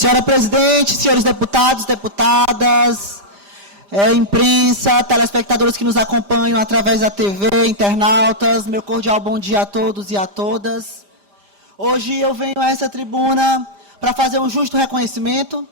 Senhora presidente, senhores deputados, deputadas, imprensa, telespectadores que nos acompanham através da TV, internautas, meu cordial bom dia a todos e a todas. Hoje eu venho a essa tribuna para fazer um justo reconhecimento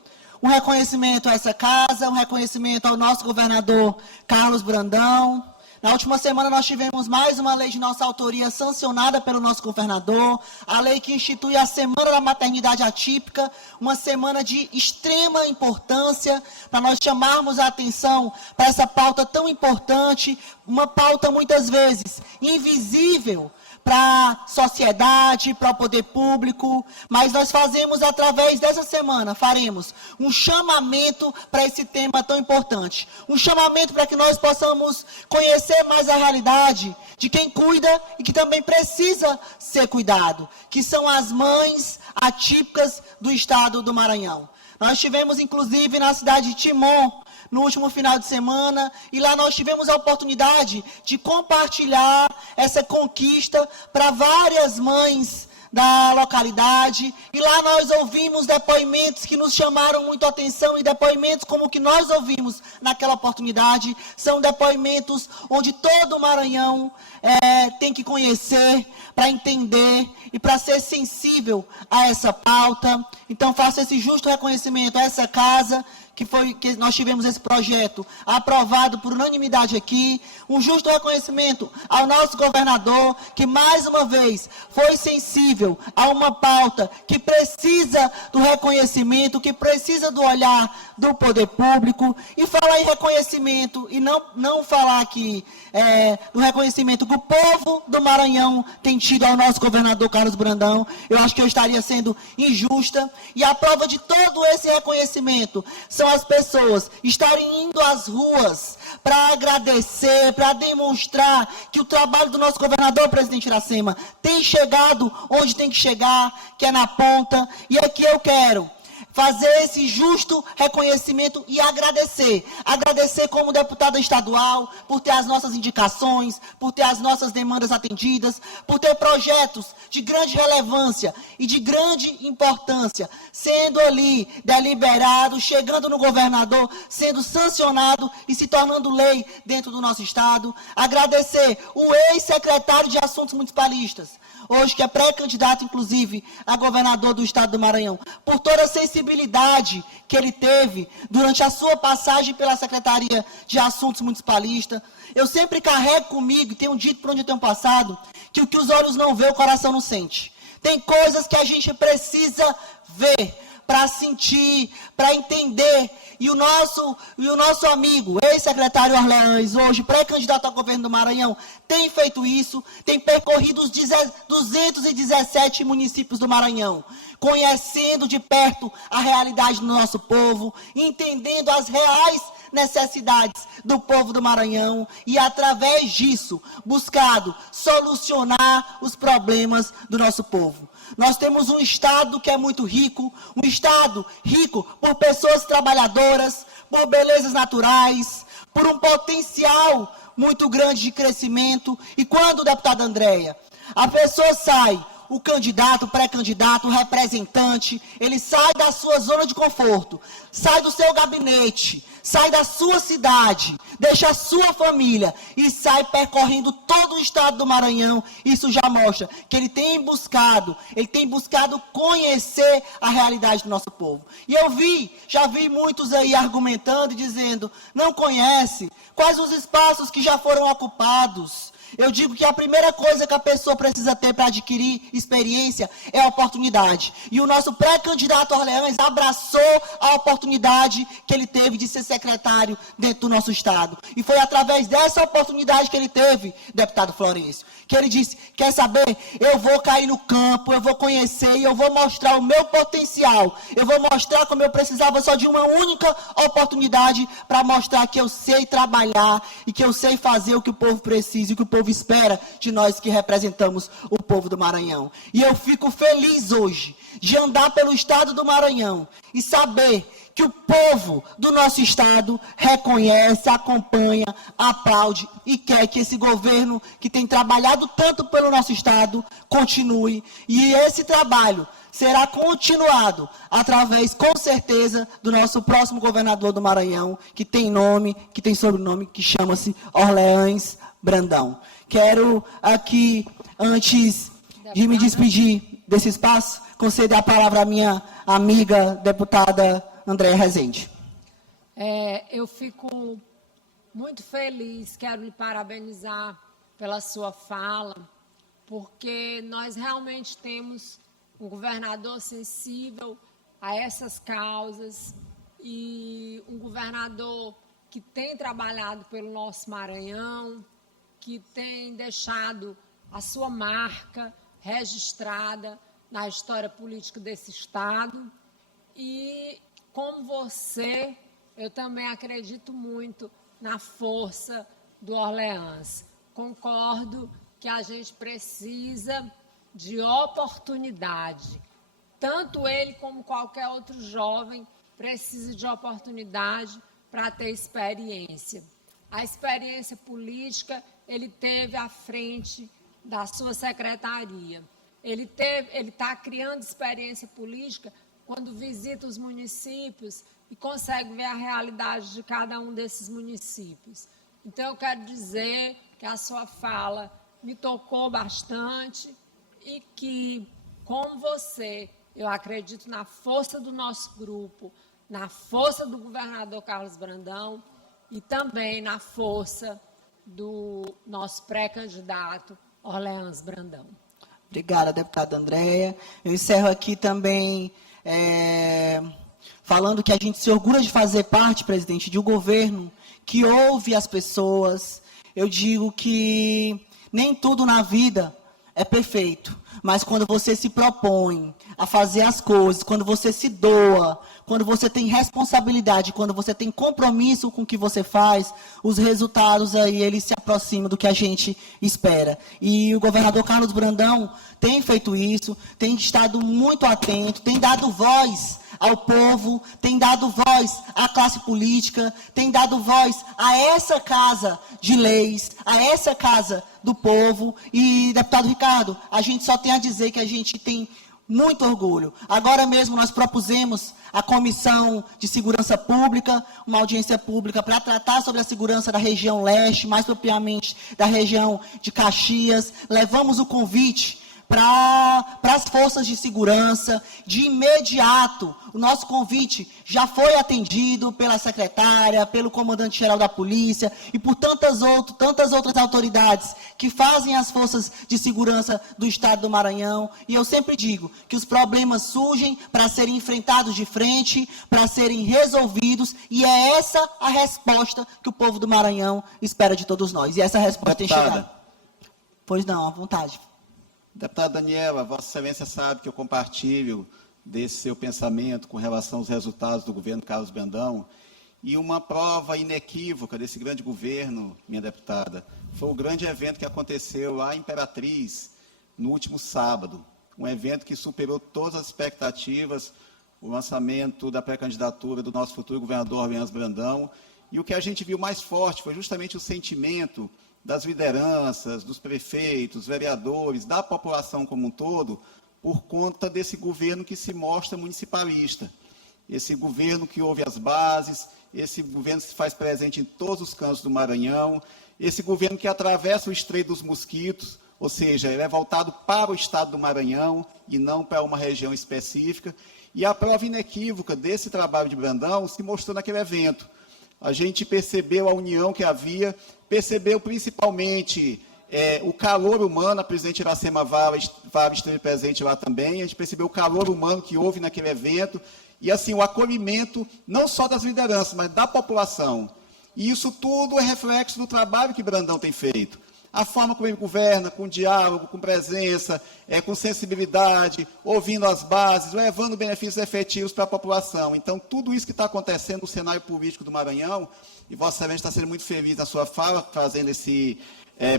a essa casa, um reconhecimento ao nosso governador Carlos Brandão. Na última semana nós tivemos mais uma lei de nossa autoria sancionada pelo nosso governador, a lei que institui a Semana da Maternidade Atípica, uma semana de extrema importância para nós chamarmos a atenção para essa pauta tão importante, uma pauta muitas vezes invisível para a sociedade, para o poder público, mas nós fazemos através dessa semana, faremos um chamamento para esse tema tão importante, um chamamento para que nós possamos conhecer mais a realidade de quem cuida e que também precisa ser cuidado, que são as mães atípicas do estado do Maranhão. Nós tivemos, inclusive, na cidade de Timon, no último final de semana, e lá nós tivemos a oportunidade de compartilhar essa conquista para várias mães da localidade, e lá nós ouvimos depoimentos que nos chamaram muito a atenção, e depoimentos como o que nós ouvimos naquela oportunidade, são depoimentos onde todo o Maranhão tem que conhecer, para entender e para ser sensível a essa pauta. Então faço esse justo reconhecimento a essa casa, que nós tivemos esse projeto aprovado por unanimidade aqui, um justo reconhecimento ao nosso governador, que mais uma vez foi sensível a uma pauta que precisa do reconhecimento, que precisa do olhar do poder público, e falar em reconhecimento, e não falar aqui do reconhecimento que o povo do Maranhão tem tido ao nosso governador Carlos Brandão, eu acho que eu estaria sendo injusta, e a prova de todo esse reconhecimento são as pessoas estarem indo às ruas para agradecer, para demonstrar que o trabalho do nosso governador, presidente Iracema, tem chegado onde tem que chegar, que é na ponta, e aqui eu quero fazer esse justo reconhecimento e agradecer. Agradecer como deputada estadual, por ter as nossas indicações, por ter as nossas demandas atendidas, por ter projetos de grande relevância e de grande importância, sendo ali deliberado, chegando no governador, sendo sancionado e se tornando lei dentro do nosso estado. Agradecer o ex-secretário de Assuntos Municipalistas, hoje que é pré-candidato, inclusive, a governador do estado do Maranhão, por toda a sensibilidade que ele teve durante a sua passagem pela Secretaria de Assuntos Municipalistas. Eu sempre carrego comigo, e tenho dito por onde eu tenho passado, que o que os olhos não vê, o coração não sente. Tem coisas que a gente precisa ver, para sentir, para entender. E o nosso amigo, ex-secretário Orleans, hoje pré-candidato ao governo do Maranhão, tem feito isso, tem percorrido os 217 municípios do Maranhão, conhecendo de perto a realidade do nosso povo, entendendo as reais necessidades do povo do Maranhão e, através disso, buscado solucionar os problemas do nosso povo. Nós temos um estado que é muito rico, um estado rico por pessoas trabalhadoras, por belezas naturais, por um potencial muito grande de crescimento. E quando, deputada Andréia, a pessoa sai, o candidato, o pré-candidato, o representante, ele sai da sua zona de conforto, sai do seu gabinete, sai da sua cidade, deixa a sua família e sai percorrendo todo o estado do Maranhão. Isso já mostra que ele tem buscado conhecer a realidade do nosso povo. E já vi muitos aí argumentando e dizendo, não conhece, quais os espaços que já foram ocupados. Eu digo que a primeira coisa que a pessoa precisa ter para adquirir experiência é a oportunidade. E o nosso pré-candidato Orleans abraçou a oportunidade que ele teve de ser secretário dentro do nosso estado. E foi através dessa oportunidade que ele teve, deputado Florencio, que ele disse, quer saber, eu vou cair no campo, eu vou conhecer e eu vou mostrar o meu potencial. Eu vou mostrar como eu precisava só de uma única oportunidade para mostrar que eu sei trabalhar e que eu sei fazer o que o povo precisa e o que o povo espera de nós que representamos o povo do Maranhão. E eu fico feliz hoje de andar pelo estado do Maranhão e saber que o povo do nosso estado reconhece, acompanha, aplaude e quer que esse governo que tem trabalhado tanto pelo nosso estado continue. E esse trabalho será continuado através, com certeza, do nosso próximo governador do Maranhão, que tem nome, que tem sobrenome, que chama-se Orleans Brandão. Quero aqui, antes de me despedir desse espaço, conceder a palavra à minha amiga deputada Andréa Rezende. Eu fico muito feliz, quero lhe parabenizar pela sua fala, porque nós realmente temos um governador sensível a essas causas e um governador que tem trabalhado pelo nosso Maranhão, que tem deixado a sua marca registrada na história política desse Estado. E, como você, eu também acredito muito na força do Orleans. Concordo que a gente precisa de oportunidade. Tanto ele como qualquer outro jovem precisa de oportunidade para ter experiência. A experiência política ele teve à frente da sua secretaria. Ele está criando experiência política quando visita os municípios e consegue ver a realidade de cada um desses municípios. Então, eu quero dizer que a sua fala me tocou bastante e que, como você, eu acredito na força do nosso grupo, na força do governador Carlos Brandão e também na força do nosso pré-candidato Orleans Brandão. Obrigada, deputada Andréa. Eu encerro aqui também falando que a gente se orgulha de fazer parte, presidente, de um governo que ouve as pessoas. Eu digo que nem tudo na vida é perfeito, mas quando você se propõe a fazer as coisas, quando você se doa, quando você tem responsabilidade, quando você tem compromisso com o que você faz, os resultados aí, eles se aproximam do que a gente espera. E o governador Carlos Brandão tem feito isso, tem estado muito atento, tem dado voz ao povo, tem dado voz à classe política, tem dado voz a essa casa de leis, a essa casa do povo. E, deputado Ricardo, a gente só tem a dizer que a gente tem muito orgulho. Agora mesmo nós propusemos a Comissão de Segurança Pública, uma audiência pública para tratar sobre a segurança da região leste, mais propriamente da região de Caxias. Levamos o convite para as forças de segurança. De imediato, o nosso convite já foi atendido pela secretária, pelo comandante-geral da polícia e por tantas outras autoridades que fazem as forças de segurança do Estado do Maranhão. E eu sempre digo que os problemas surgem para serem enfrentados de frente, para serem resolvidos, e é essa a resposta que o povo do Maranhão espera de todos nós. E essa resposta tem chegado. Pois não, à vontade. Deputada Daniela, Vossa Excelência sabe que eu compartilho desse seu pensamento com relação aos resultados do governo Carlos Brandão, e uma prova inequívoca desse grande governo, minha deputada, foi o grande evento que aconteceu lá em Imperatriz, no último sábado, um evento que superou todas as expectativas, o lançamento da pré-candidatura do nosso futuro governador Orleans Brandão, e o que a gente viu mais forte foi justamente o sentimento das lideranças, dos prefeitos, vereadores, da população como um todo, por conta desse governo que se mostra municipalista. Esse governo que ouve as bases, esse governo que se faz presente em todos os cantos do Maranhão, esse governo que atravessa o Estreito dos Mosquitos, ou seja, ele é voltado para o Estado do Maranhão e não para uma região específica. E a prova inequívoca desse trabalho de Brandão se mostrou naquele evento. A gente percebeu a união que havia, percebeu principalmente o calor humano. A presidente Iracema Vara esteve presente lá também. A gente percebeu o calor humano que houve naquele evento e assim o acolhimento não só das lideranças, mas da população. E isso tudo é reflexo do trabalho que Brandão tem feito. A forma como ele governa, com diálogo, com presença, com sensibilidade, ouvindo as bases, levando benefícios efetivos para a população. Então, tudo isso que está acontecendo no cenário político do Maranhão, e Vossa Excelência está sendo muito feliz na sua fala, fazendo esse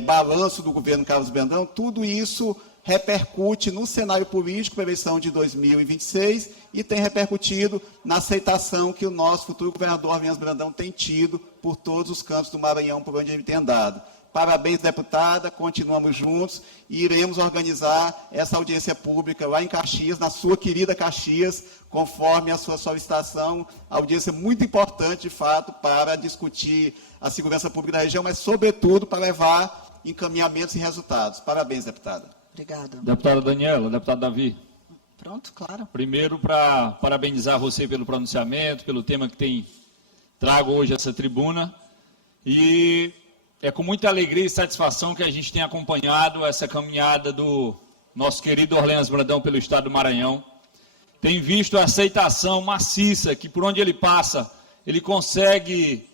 balanço do governo Carlos Brandão, tudo isso repercute no cenário político para a eleição de 2026 e tem repercutido na aceitação que o nosso futuro governador Orleans Brandão tem tido por todos os cantos do Maranhão por onde ele tem andado. Parabéns, deputada, continuamos juntos e iremos organizar essa audiência pública lá em Caxias, na sua querida Caxias, conforme a sua solicitação. Audiência muito importante, de fato, para discutir a segurança pública da região, mas, sobretudo, para levar encaminhamentos e resultados. Parabéns, deputada. Obrigada. Deputada Daniela, deputado Davi. Pronto, claro. Primeiro, para parabenizar você pelo pronunciamento, pelo tema que trago hoje essa tribuna. E é com muita alegria e satisfação que a gente tem acompanhado essa caminhada do nosso querido Orleans Brandão pelo Estado do Maranhão. Tem visto a aceitação maciça, que por onde ele passa, ele consegue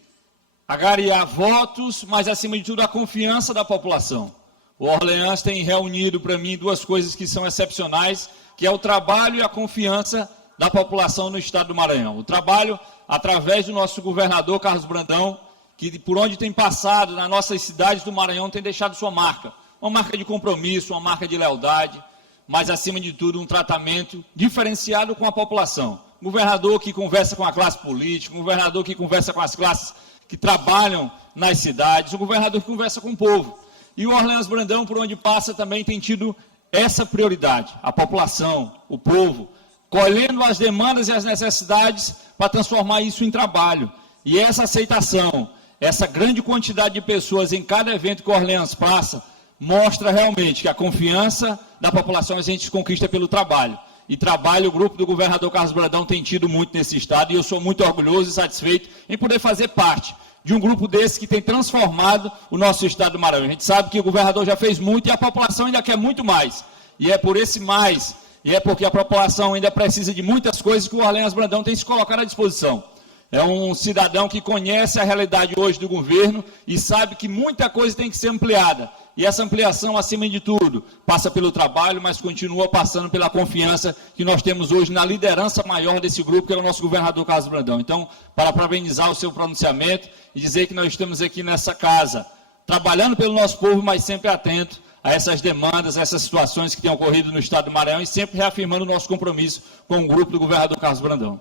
agariar votos, mas, acima de tudo, a confiança da população. O Orleans tem reunido para mim duas coisas que são excepcionais, que é o trabalho e a confiança da população no Estado do Maranhão. O trabalho através do nosso governador, Carlos Brandão, que por onde tem passado, nas nossas cidades do Maranhão, tem deixado sua marca. Uma marca de compromisso, uma marca de lealdade, mas, acima de tudo, um tratamento diferenciado com a população. Um governador que conversa com a classe política, um governador que conversa com as classes que trabalham nas cidades, um governador que conversa com o povo. E o Orleans Brandão, por onde passa, também tem tido essa prioridade, a população, o povo, colhendo as demandas e as necessidades para transformar isso em trabalho. E essa aceitação, essa grande quantidade de pessoas em cada evento que o Orleans passa, mostra realmente que a confiança da população a gente conquista pelo trabalho. E trabalho, o grupo do governador Carlos Brandão tem tido muito nesse estado, e eu sou muito orgulhoso e satisfeito em poder fazer parte de um grupo desse que tem transformado o nosso estado do Maranhão. A gente sabe que o governador já fez muito e a população ainda quer muito mais. E é por esse mais, e é porque a população ainda precisa de muitas coisas que o Orleans Brandão tem se colocado à disposição. É um cidadão que conhece a realidade hoje do governo e sabe que muita coisa tem que ser ampliada. E essa ampliação, acima de tudo, passa pelo trabalho, mas continua passando pela confiança que nós temos hoje na liderança maior desse grupo, que é o nosso governador Carlos Brandão. Então, para parabenizar o seu pronunciamento e dizer que nós estamos aqui nessa casa, trabalhando pelo nosso povo, mas sempre atento a essas demandas, a essas situações que têm ocorrido no estado do Maranhão e sempre reafirmando o nosso compromisso com o grupo do governador Carlos Brandão.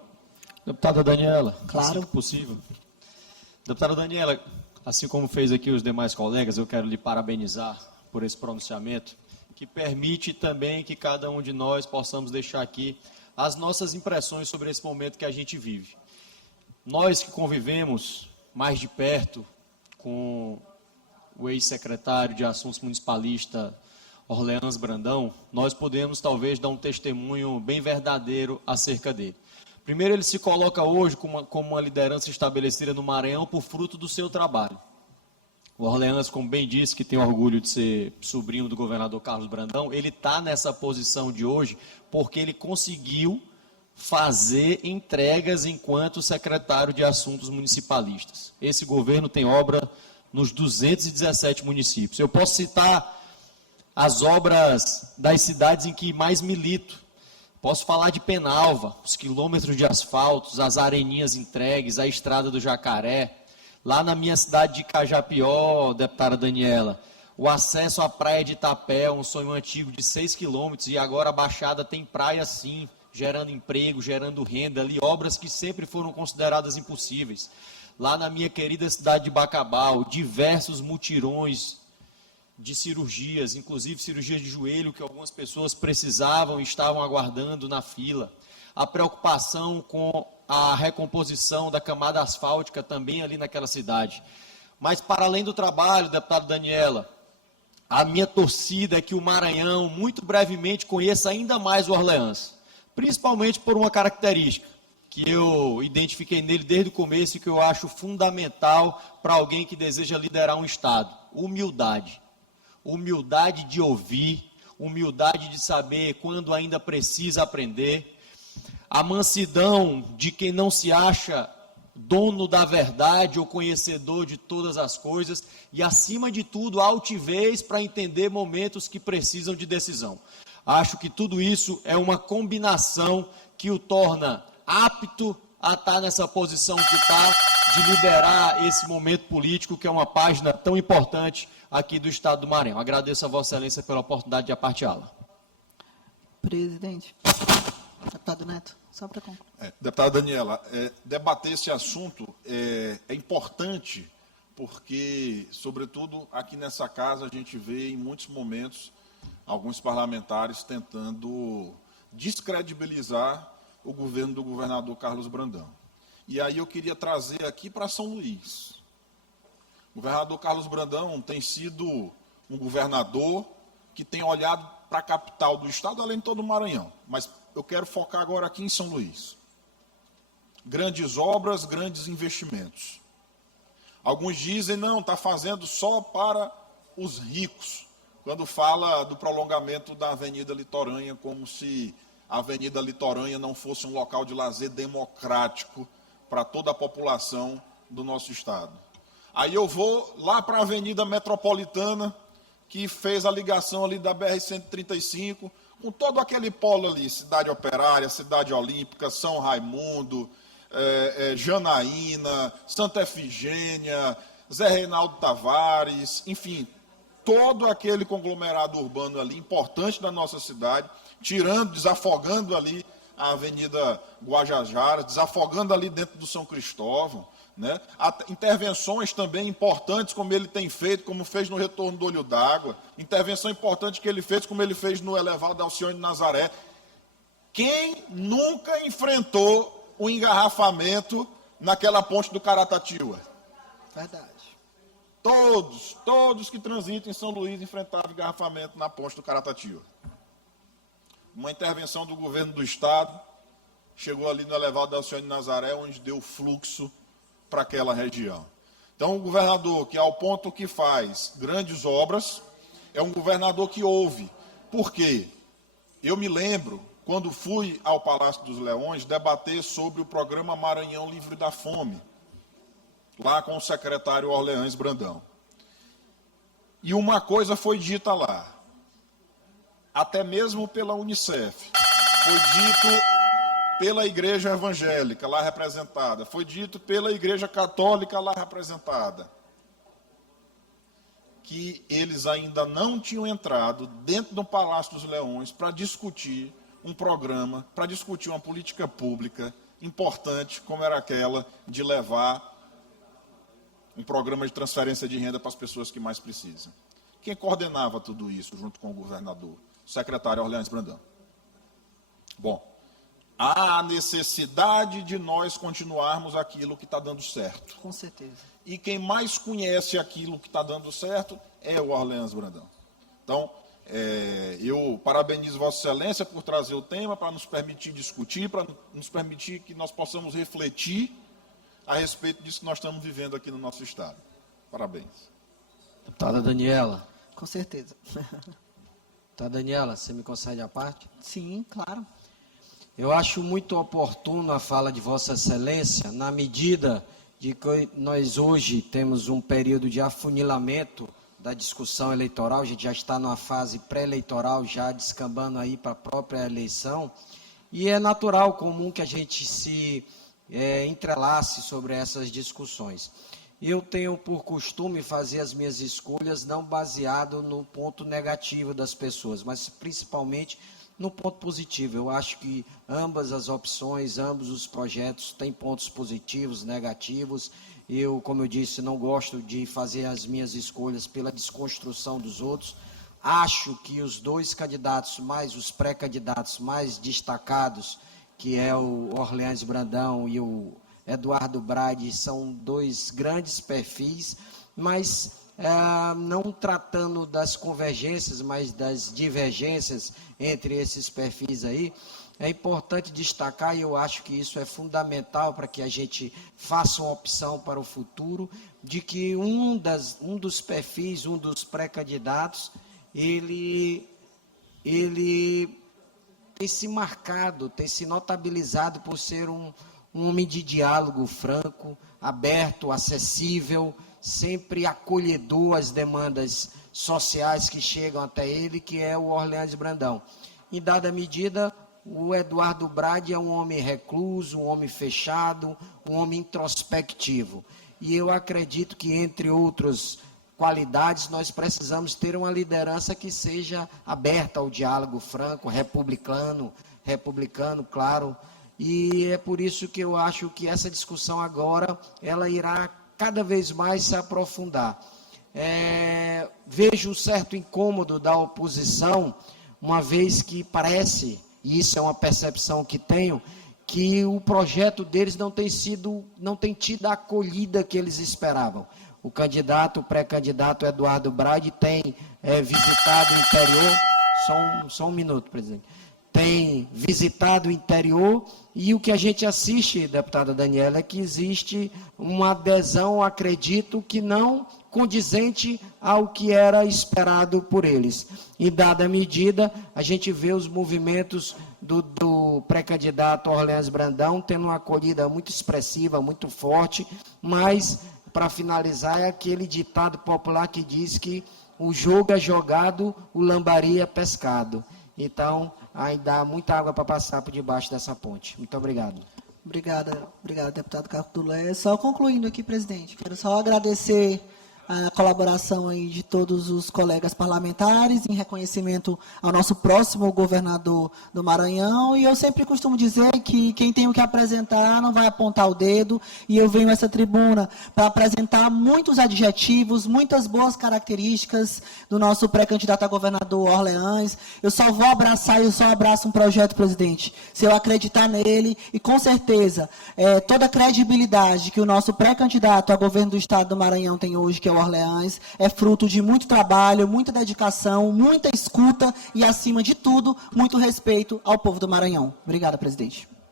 Deputada Daniela, Claro. assim que possível. Deputada Daniela, assim como fez aqui os demais colegas, eu quero lhe parabenizar por esse pronunciamento, que permite também que cada um de nós possamos deixar aqui as nossas impressões sobre esse momento que a gente vive. Nós que convivemos mais de perto com o ex-secretário de Assuntos Municipalista Orleans Brandão, nós podemos talvez dar um testemunho bem verdadeiro acerca dele. Primeiro, ele se coloca hoje como uma liderança estabelecida no Maranhão por fruto do seu trabalho. O Orleans, como bem disse, que tem orgulho de ser sobrinho do governador Carlos Brandão, ele está nessa posição de hoje porque ele conseguiu fazer entregas enquanto secretário de Assuntos Municipalistas. Esse governo tem obra nos 217 municípios. Eu posso citar as obras das cidades em que mais milito. Posso falar de Penalva, os quilômetros de asfaltos, as areninhas entregues, a estrada do Jacaré. Lá na minha cidade de Cajapió, deputada Daniela, o acesso à praia de Itapé, um sonho antigo de 6 quilômetros, e agora a Baixada tem praia sim, gerando emprego, gerando renda ali, obras que sempre foram consideradas impossíveis. Lá na minha querida cidade de Bacabal, diversos mutirões de cirurgias, inclusive cirurgias de joelho que algumas pessoas precisavam e estavam aguardando na fila. A preocupação com a recomposição da camada asfáltica também ali naquela cidade. Mas para além do trabalho, deputada Daniela, a minha torcida é que o Maranhão, muito brevemente, conheça ainda mais o Orleans, principalmente por uma característica que eu identifiquei nele desde o começo e que eu acho fundamental para alguém que deseja liderar um estado: humildade. Humildade de ouvir, humildade de saber quando ainda precisa aprender, a mansidão de quem não se acha dono da verdade ou conhecedor de todas as coisas e, acima de tudo, a altivez para entender momentos que precisam de decisão. Acho que tudo isso é uma combinação que o torna apto a estar nessa posição que está, de liderar esse momento político, que é uma página tão importante aqui do Estado do Maranhão. Agradeço a Vossa Excelência pela oportunidade de aparteá-la. Presidente. Deputado Neto, só para concluir. Deputada Daniela, debater esse assunto é importante porque, sobretudo aqui nessa casa, a gente vê em muitos momentos alguns parlamentares tentando descredibilizar o governo do governador Carlos Brandão. E aí eu queria trazer aqui para São Luís. O governador Carlos Brandão tem sido um governador que tem olhado para a capital do estado, além de todo o Maranhão. Mas eu quero focar agora aqui em São Luís. Grandes obras, grandes investimentos. Alguns dizem, não, está fazendo só para os ricos, quando fala do prolongamento da Avenida Litorânea, como se a Avenida Litorânea não fosse um local de lazer democrático para toda a população do nosso estado. Aí eu vou lá para a Avenida Metropolitana, que fez a ligação ali da BR-135, com todo aquele polo ali, Cidade Operária, Cidade Olímpica, São Raimundo, Janaína, Santa Efigênia, Zé Reinaldo Tavares, enfim, todo aquele conglomerado urbano ali, importante da nossa cidade, desafogando ali a Avenida Guajajara, desafogando ali dentro do São Cristóvão, né? Intervenções também importantes, como ele tem feito, como fez no retorno do Olho d'Água, intervenção importante que ele fez, como ele fez no elevado Alcione de Nazaré. Quem nunca enfrentou o engarrafamento naquela ponte do Caratatiba? Verdade. Todos que transitam em São Luís enfrentavam engarrafamento na ponte do Caratatiba. Uma intervenção do governo do estado, chegou ali no elevado Alcione de Nazaré, onde deu fluxo para aquela região. Então, o governador que, ao ponto que faz grandes obras, é um governador que ouve. Por quê? Eu me lembro, quando fui ao Palácio dos Leões, debater sobre o programa Maranhão Livre da Fome, lá com o secretário Orleans Brandão. E uma coisa foi dita lá, até mesmo pela Unicef, foi dito pela Igreja Evangélica lá representada, foi dito pela Igreja Católica lá representada, que eles ainda não tinham entrado dentro do Palácio dos Leões para discutir um programa, para discutir uma política pública importante, como era aquela de levar um programa de transferência de renda para as pessoas que mais precisam. Quem coordenava tudo isso junto com o governador? O secretário Orleans Brandão. Bom, há a necessidade de nós continuarmos aquilo que está dando certo. Com certeza. E quem mais conhece aquilo que está dando certo é o Orleans Brandão. Então, eu parabenizo Vossa Excelência por trazer o tema, para nos permitir discutir, para nos permitir que nós possamos refletir a respeito disso que nós estamos vivendo aqui no nosso estado. Parabéns. Deputada Daniela. Com certeza. Deputada Daniela, você me concede a parte? Sim, claro. Eu acho muito oportuno a fala de Vossa Excelência, na medida de que nós hoje temos um período de afunilamento da discussão eleitoral, a gente já está numa fase pré-eleitoral, já descambando aí para a própria eleição, e é natural, comum que a gente se entrelace sobre essas discussões. Eu tenho por costume fazer as minhas escolhas não baseado no ponto negativo das pessoas, mas principalmente no ponto positivo. Eu acho que ambas as opções, ambos os projetos têm pontos positivos, negativos. Eu, como eu disse, não gosto de fazer as minhas escolhas pela desconstrução dos outros. Acho que os dois candidatos, mais os pré-candidatos mais destacados, que é o Orleans Brandão e o Eduardo Brade, são dois grandes perfis, mas não tratando das convergências, mas das divergências entre esses perfis aí, é importante destacar, e eu acho que isso é fundamental para que a gente faça uma opção para o futuro, de que um dos perfis, um dos pré-candidatos, ele tem se marcado, tem se notabilizado por ser um homem de diálogo franco, aberto, acessível, sempre acolhedor às demandas sociais que chegam até ele, que é o Orleans Brandão. Em dada medida, o Eduardo Brade é um homem recluso, um homem fechado, um homem introspectivo. E eu acredito que, entre outras qualidades, nós precisamos ter uma liderança que seja aberta ao diálogo franco, republicano, claro. E é por isso que eu acho que essa discussão agora, ela irá cada vez mais se aprofundar. Vejo um certo incômodo da oposição, uma vez que parece, e isso é uma percepção que tenho, que o projeto deles não tem tido a acolhida que eles esperavam. O pré-candidato Eduardo Braide tem visitado o interior, só um minuto, presidente, tem visitado o interior, e o que a gente assiste, deputada Daniela, é que existe uma adesão, acredito, que não condizente ao que era esperado por eles. Em dada medida, a gente vê os movimentos do pré-candidato Orleans Brandão tendo uma acolhida muito expressiva, muito forte, mas, para finalizar, é aquele ditado popular que diz que o jogo é jogado, o lambari é pescado. Então, ainda há muita água para passar por debaixo dessa ponte. Muito obrigado. Obrigado, deputado Cartulé. Só concluindo aqui, presidente, quero só agradecer a colaboração aí de todos os colegas parlamentares em reconhecimento ao nosso próximo governador do Maranhão, e eu sempre costumo dizer que quem tem o que apresentar não vai apontar o dedo, e eu venho a essa tribuna para apresentar muitos adjetivos, muitas boas características do nosso pré-candidato a governador Orleans. Eu só vou abraçar, eu só abraço um projeto, presidente, se eu acreditar nele, e com certeza, toda a credibilidade que o nosso pré-candidato a governo do estado do Maranhão tem hoje, que é o Orleans, é fruto de muito trabalho, muita dedicação, muita escuta e, acima de tudo, muito respeito ao povo do Maranhão. Obrigada, presidente.